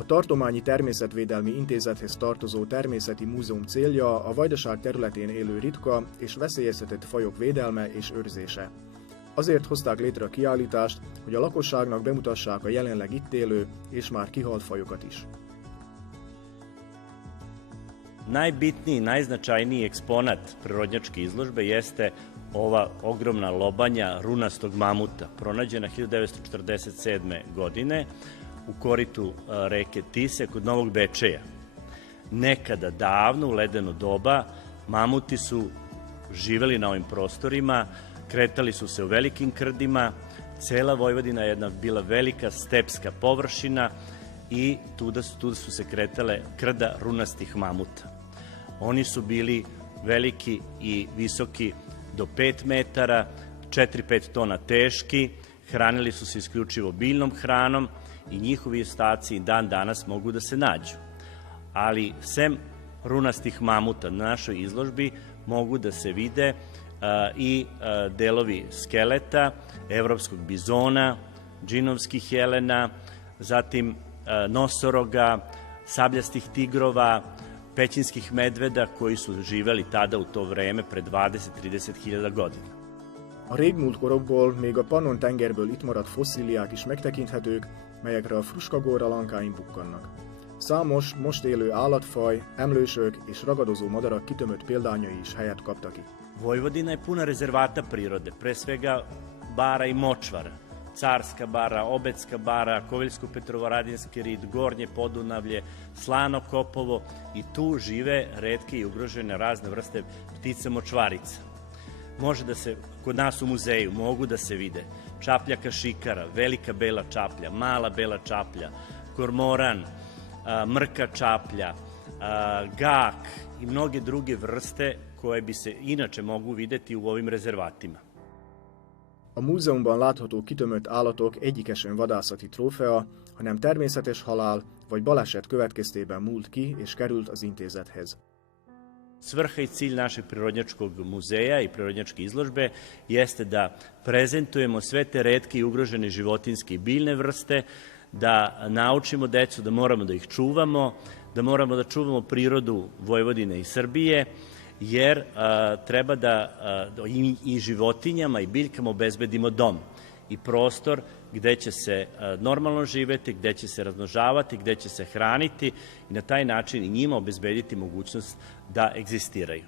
A Tartományi Természetvédelmi Intézethez tartozó Természeti Múzeum célja a Vajdaság területén élő ritka és veszélyeztetett fajok védelme és őrzése. Azért hozták létre a kiállítást, hogy a lakosságnak bemutassák a jelenleg itt élő és már kihalt fajokat is. Najbitniji, najznačajniji eksponat prirodnjačke izložbe jeste ova ogromna lobanja runastog mamuta, pronađena 1947. godine u koritu reke Tise kod Novog Bečeja. Nekada davno, u ledeno doba, mamuti su živeli na ovim prostorima, kretali su se u velikim krdima, cela Vojvodina je bila velika stepska površina i tuda su se kretale krda runastih mamuta. Oni su bili veliki i visoki do 5 metara, 4-5 tona teški, hranili su se isključivo biljnom hranom i njihovi ostaci dan danas mogu da se nađu. Ali sem runastih mamuta na našoj izložbi mogu da se vide i delovi skeleta, evropskog bizona, džinovskih jelena, zatim nosoroga, sabljastih tigrova, pećinskih medveda koji su živeli tada u to vreme pre 20-30 hiljada godina. A régmúlt korokból még a Pannon-tengerből itt maradt fosszíliák is megtekinthetők, melyekre a Fruskagóra lankáin bukkannak. Számos most élő állatfaj, emlősök és ragadozó madarak kitömött példányai is helyet kaptak itt. Vojvodina je puna rezervata prirode, pre svega bara i močvara. Carska bara, Obedska bara, Koviljsko-Petrovaradinski rit, Gornje Podunavlje, Slano Kopovo i tu žive retke i ugrožene razne vrste ptica močvarica. Može da se, kod nas u muzeju, mogu da se vide čaplja kašikara, velika bela čaplja, mala bela čaplja, kormoran, mrka čaplja, gak i mnoge druge vrste koje bi se inače mogu videti u ovim rezervatima. A múzeumban látható kitömött állatok egyike sem vadászati trófea, hanem természetes halál vagy baleset következtében múlt ki és került az intézethez. Svrha i cilj našeg prirodnjačkog muzeja i prirodnjačke izložbe jeste da prezentujemo sve te retke i ugrožene životinjske i biljne vrste, da naučimo decu da moramo da ih čuvamo, da moramo da čuvamo prirodu Vojvodine i Srbije, jer treba da i životinjama i biljkama obezbedimo dom i prostor gde će se normalno živeti, gde će se razmnožavati, gde će se hraniti i na taj način i njima obezbediti mogućnost da egzistiraju.